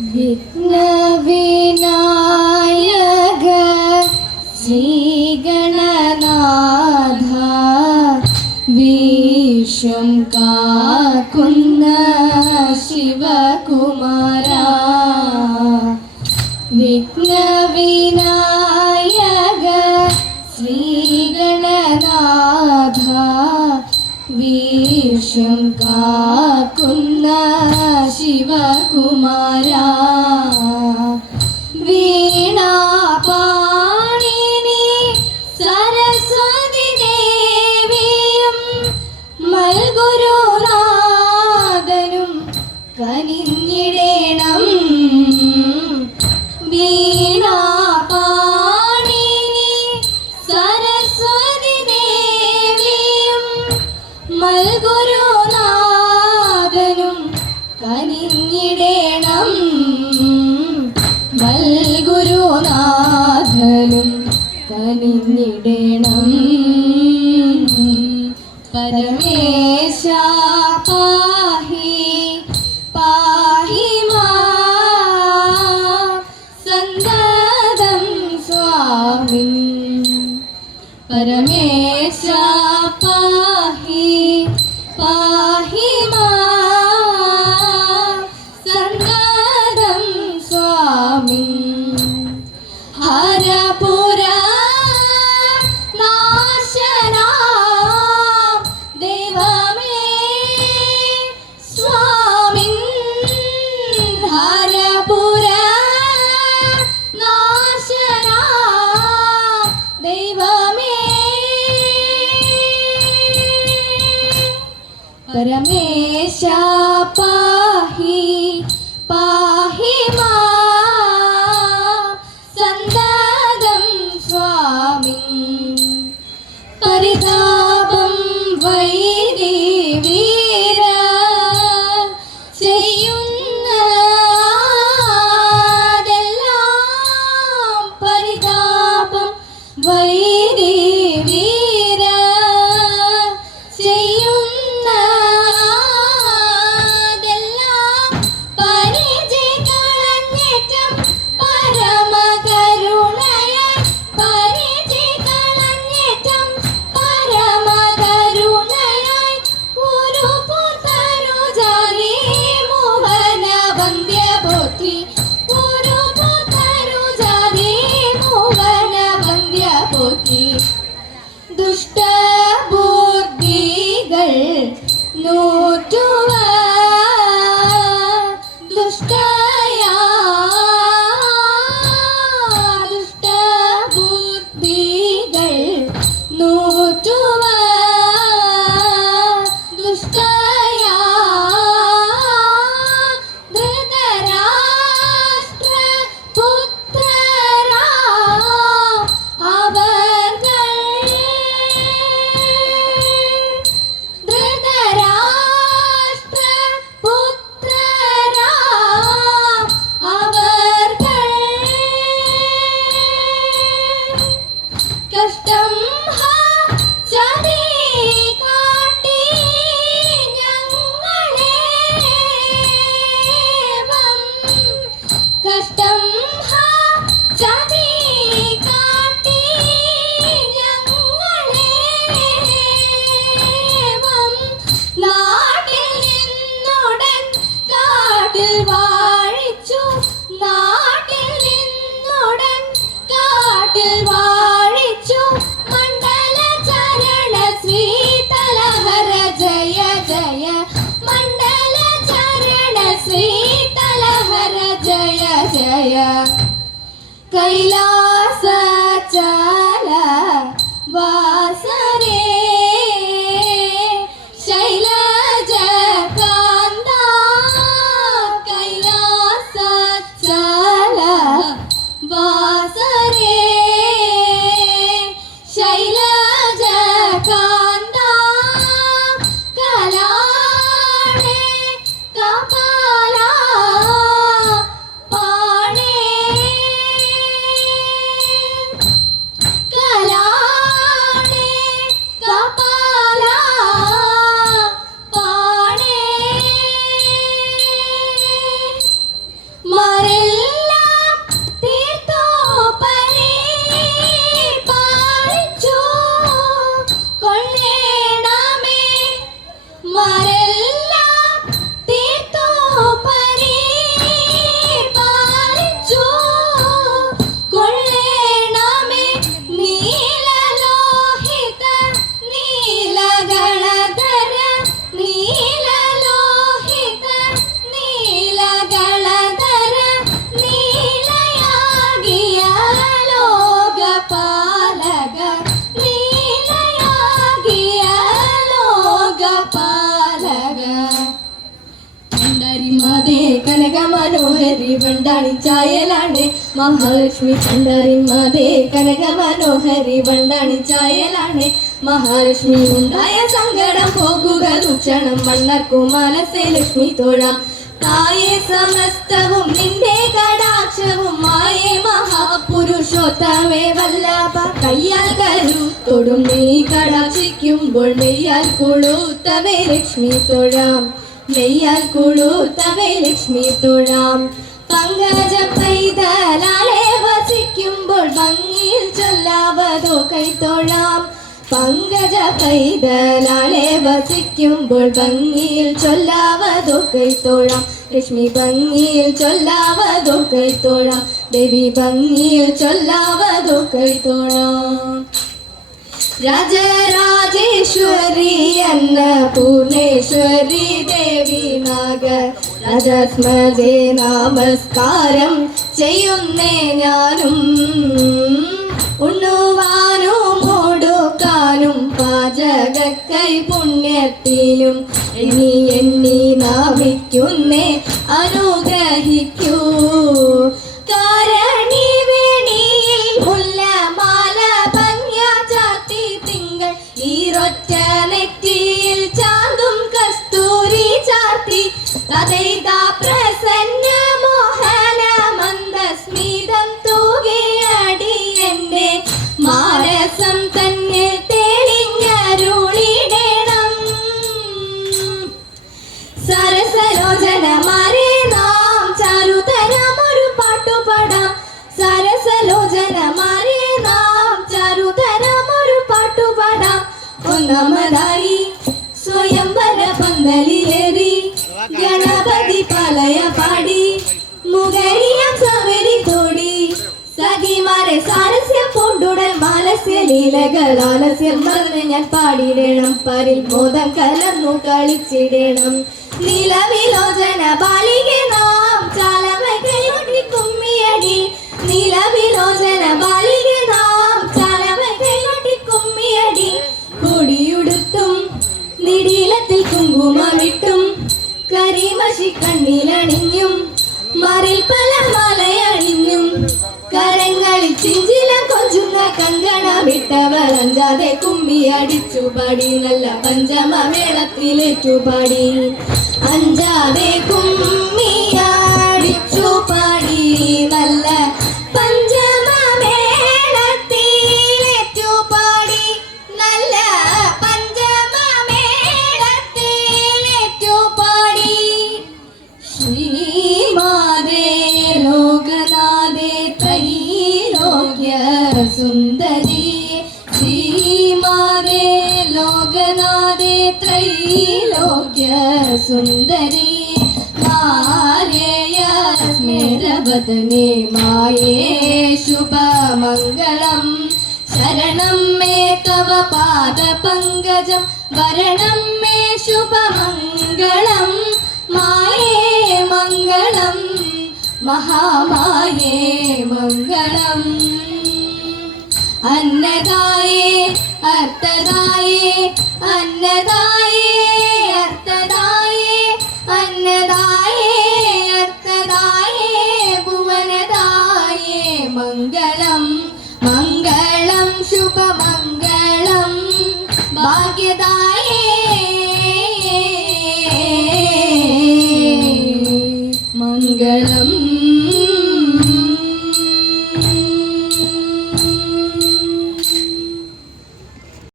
വിഘ്നവിനായക ശ്രീഗണനാഥ വിശ്വം കാക്കുന്ന ശിവകുമാര വിഘ്നവിനായക ശ്രീഗണനാഥ വിശ്വം കാക്കുന്ന ശിവകുമാര വീണാപാണിനി സരസ്വതി ദേവിയും മൽഗുരുനാഥനും കനിഞ്ഞിടേണം. വീണാപാണിനി സരസ്വതി ദേവിയും മൽഗുരുനാഥനും കനിഞ്ഞിടേണം. മൽഗുരുനാഥനും കനിഞ്ഞിടേണം. പരമേശ പാഹി പാഹി മാം സന്തതം സ്വാമിൻ. പരമേശ പാഹി പാഹി മാം സന്തതം സ്വാമിൻ. ഹരപുര നാശനാ ദൈവമേ സ്വാമിൻ. ഹരപുര നാശനാ ദൈവമേ. പരമേശ പാഹി പാഹി മാം സന്തതം സ്വാമിൻ. പരിതാപം വൈരി വീര ചെയ്യുന്നതെല്ലാം. പരിതാപം വൈരി വീര ചെയ്യുന്നതെല്ലാം. പരിചകളഞ്ഞേറ്റം പരമകരുണയായി. പരിചകളഞ്ഞേറ്റം പരമകരുണയായി. ഒരു പുതരുജാനി മോഹന വന്ദ്യപോറ്റി. ഒരു പുതരുജാനി മോഹന വന്ദ്യപോറ്റി. ദുഷ്ടബുദ്ധികൾ നൂറ്റുവാൻ ദുഷ്ടയാ ദുഷ്ടബുദ്ധികൾ നൂറ്റുവാൻ ദുഷ്ടയാ ധൃതരാഷ്ട്ര പുത്രരാ അവർകൾ. ധൃതരാഷ്ട്ര പുത്രരാ അവർകൾ. കഷ്ടം ചതി കാട്ടി ഞങ്ങളേവം. കഷ്ടം ചതി കാട്ടി ഞങ്ങളേവം. നാട്ടിൽ നിന്നുടൻ കാട്ടിൽ വാഴിച്ചു. നാട്ടിൽ നിന്നുടൻ കാട്ടിൽ വാഴിച്ചു. മണ്ഡല ചരണ ശ്രീതലഹര ജയ ജയ. മണ്ഡല ചരണ ശ്രീതലഹര ജയ ജയ. കൈലാസചല വാസരേ ശൈലജകാന്ത. കൈലാസചല വാസരേ ശൈലജകാന്ത. കലാളേ കപാല പാളേ. കലാളേ ചന്തരിമാതേ കനക മനോഹരി വണ്ടാണി ചായലാണ് മഹാലക്ഷ്മി ചന്തരിമാതേ കനക മനോഹരി വണ്ടാണി ചായലാണ് മഹാലക്ഷ്മി ഉണ്ടായ സങ്കടം പോകുക ദുക്ഷണം മണ്ണർക്കു മനസ്സേ ലക്ഷ്മി തൊഴാം തായേ സമസ്തവും നിന്റെ കടാക്ഷവും മായേ മഹാപുരുഷോത്തമേ വല്ലഭ കയ്യാൽ കരുത്തൊടും നീ കടാക്ഷിക്കുമ്പോൾ മെയ്യാൽ കുളുത്തവേ ലക്ഷ്മി തൊഴാം മെയ്യാൽ കുളുത്തവേ ലക്ഷ്മി തൊഴാം പങ്കജ പൈതലാളെ വസിക്കുമ്പോൾ ഭംഗിയിൽ ചൊല്ലാവതോ കൈത്തൊഴാം പങ്കജ പൈതലാളെ വസിക്കുമ്പോൾ ഭംഗിയിൽ ചൊല്ലാവതോ കൈത്തൊഴാം ലക്ഷ്മി ഭംഗിയിൽ ചൊല്ലാവതോ കൈത്തൊഴാം ദേവി ഭംഗിയിൽ ചൊല്ലാവതോ കൈത്തൊഴാം രാജരാജേശ്വരി അന്നപൂർണേശ്വരി ദേവി നാഗ രാജസ്മജേ നമസ്കാരം ചെയ്യുന്നേ ഞാനും ഉണ്ണുവാനും ഓടുക്കാനും പാചക കൈ പുണ്യത്തിലും എണ്ണി എണ്ണി നാമിക്കുന്നേ അനുഗ്രഹിക്കൂ കാരണി വേണിയിൽ മുല്ലമാല ഭംഗ്യ ചാത്തി തിങ്കൾ ഈറൊറ്റ നെറ്റിയിൽ ചാന്തും കസ്തൂരി ചാർത്തി തഥൈതാ പ്രസന്ന മോഹന മന്ദസ്മിതം തൂകിയടി എന്റെ മാനസം തന്നെ തെളിഞ്ഞരുളിടണം സരസലോചനമാരെ നാം ചാരുതരമൊരു പാട്ടുപാടാം സരസലോചനമാരെ നാം ചാരുതരമൊരു പാട്ടുപാടാം ഒന്നാമതായി സ്വയംവര പന്തലിലേറി ഗണപതി പാലയ പാടി മുഖരിയം സവരി തോടി സഖിമാരെ സാരസ്യം കൊണ്ടുടൻ മാലസ്യ ലീലകൾ ആലസ്യം മറന്ന് ഞാൻ പാടിയിടണം പരിൽ മോദം കലർന്നു കളിച്ചിടണം നീലവിലോചന ബാലിക നാം ചാലമകയൊട്ടി കുമ്മിയടി നീലവിലോചന ബാലിക നാം ചാലമകയൊട്ടി കുമ്മിയടി കൊടിയുടുത്തും നിടീലത്തിൽ കുങ്കുമമിട്ടും കരിമഷി കണ്ണിലണിഞ്ഞും മറിൽ പല മാലയണിഞ്ഞും കരങ്ങളിൽ ചിഞ്ചിലം കൊഞ്ചുന്ന കങ്കണമിട്ടവൾ അഞ്ചാതെ കുമ്മി അടിച്ചു പാടി നല്ല പഞ്ചമമേളത്തിലേറ്റുപാടി അഞ്ചാതെ കുമ്മി അടിച്ചു പാടി നല്ല പഞ്ചമമേളത്തിലേറ്റുപാടി നല്ല പഞ്ചമമേളത്തിലേറ്റുപാടി ശ്രീമാതേ ലോകനാഥേ ത്രൈലോക്യ സുന്ദരി ശ്രീമാതേ ലോകനാഥേ ത്രൈലോക്യ സുന്ദരി മായേ സ്മേരവദനേ മായേ ശുഭമംഗളം ശരണം മേ തവ പാദപങ്കജം വരണം മേ ശുഭമംഗളം മായേ മംഗളം മഹാമായേ മംഗളം അന്നദായേ അർത്ഥദായേ അന്നദായേ അർത്ഥദായേ അന്നദായേ അർത്ഥദായേ ഭുവനദായേ മംഗളം മംഗളം ശുഭമംഗളം ഭാഗ്യദായേ